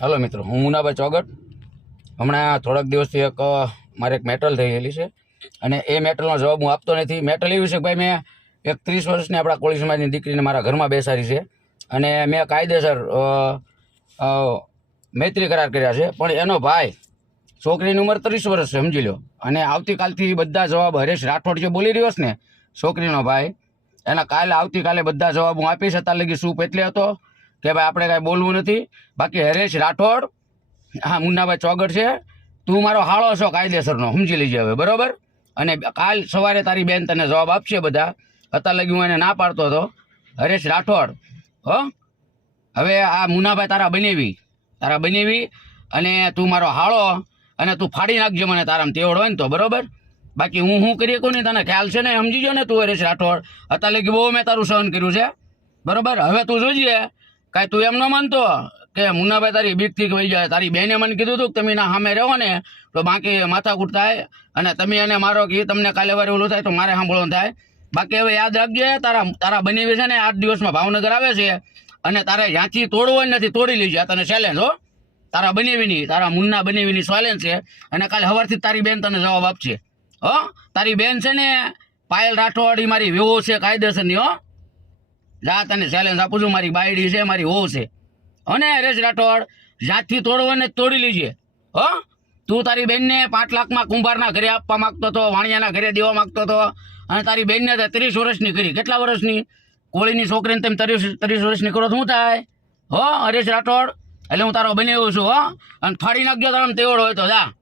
હાલો મિત્રો, હું મુનાભાઈ ચોગટ. હમણાં થોડાક દિવસથી એક મારે એક મેટલ થઈ છે અને એ મેટલનો જવાબ હું આપતો નથી. મેટલ એવું છે કે ભાઈ મેં એક ત્રીસ વર્ષની આપણા કોળી સમાજની દીકરીને મારા ઘરમાં બેસાડી છે અને મેં કાયદેસર મૈત્રી કરાર કર્યા છે. પણ એનો ભાઈ છોકરીની ઉંમર ત્રીસ વર્ષ છે, સમજી લો. અને આવતીકાલથી બધા જવાબ હરેશ રાઠોડ જે બોલી રહ્યો છે ને, છોકરીનો ભાઈ, એના કાલે આવતીકાલે બધા જવાબ હું આપીશ. હતા લગી શું એટલે હતો. કે ભાઈ, આપણે કાંઈ બોલવું નથી. બાકી હરેશ રાઠોડ, હા, મુન્નાભાઈ ચોગડ છે. તું મારો હાળો છો કાયદેસરનો, સમજી લેજે હવે, બરોબર? અને કાલ સવારે તારી બેન તને જવાબ આપશે બધા. અત્યાર લગી હું એને ના પાડતો હતો. હરેશ રાઠોડ, હો? હવે આ મુન્નાભાઈ તારા બનેવી તારા બનેવી, અને તું મારો હાળો, અને તું ફાડી નાખજે મને તારામાં તેવડ હોય ને તો, બરોબર? બાકી હું શું કરી શકું નહીં તને ખ્યાલ છે ને? સમજી જો ને તું હરેશ રાઠોડ? અત્યારે લગી બહુ મેં તારું સહન કર્યું છે. બરોબર? હવે તું જોજે. કાંઈ તું એમ ન માનતો કે મુન્નાભાઈ તારી બીકથી વહી જાય. તારી બેને મને કીધું કે તમે ના સામે રહો ને તો બાકી માથા કુટ થાય અને તમે એને મારો કે તમને કાલે વારે ઓલું થાય તો મારે સાંભળવાનું થાય. બાકી હવે યાદ રાખજે, તારા તારા બનેવી છે ને આઠ દિવસમાં ભાવનગર આવે છે અને તારે જ્યાંથી તોડવો નથી તોડી લેજે. તને ચેલેન્જ હો. તારા બનેવીની, તારા મુન્ના બનેવીની ચેલેન્જ છે અને કાલે સવારથી તારી બેન તને જવાબ આપશે. હો? તારી બેન છે ને પાયલ રાઠોડ એ મારી વેવો છે, કાયદેસરની, હો? જા તને ચેલેન્જ આપું છું, મારી બાયડી છે, મારી હોવ છે. અને હરેશ રાઠોડ, જાતથી તોડવાને તોડી લીજે. હો? તું તારી બેનને પાંચ લાખમાં કુંભારના ઘરે આપવા માંગતો હતો, વાણિયાના ઘરે દેવા માગતો હતો, અને તારી બેનને તે ત્રીસ વર્ષની કરી. કેટલા વર્ષની? કોળીની છોકરીને તમે ત્રીસ ત્રીસ વર્ષની કરો શું થાય? હો, હરેશ રાઠોડ? એટલે હું તારો બનેવો છું, હો? અને ફાડી નાખજો તારા તેવડ હોય તો જા.